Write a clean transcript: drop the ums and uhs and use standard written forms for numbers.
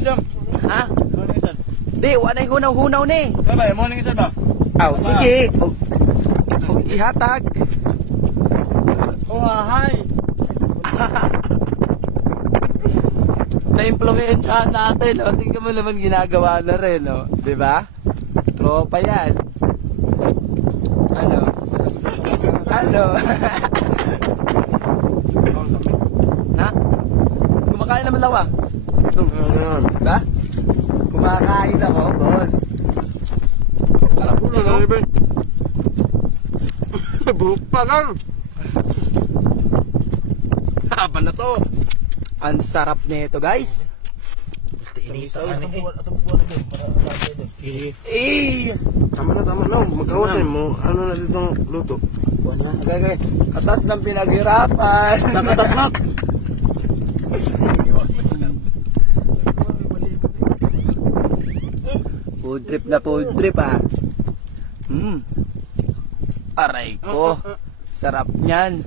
isa dyan. Ha? Morning isa. Di, wala yung hunaw-hunaw ni. Sabay, morning isa ba? Aw, sige. Og ihatag. Oh, hi. Na-impluwensyahan natin, no? Tingnan mo naman ginagawa na rin, no? Di ba? Tropa yan. Ano? Ano? Ha? Kumakain naman daw ah. Ba? Kumakain ako, boss. Bupagan. Haba na to. Ang sarap nito, guys. Eh! Tama na. Magkawat mo. Ano na ditong luto? Okay. Atas ng pinaghirapan. Nakataknak. Food trip ah. Aray ko. Sarap niyan.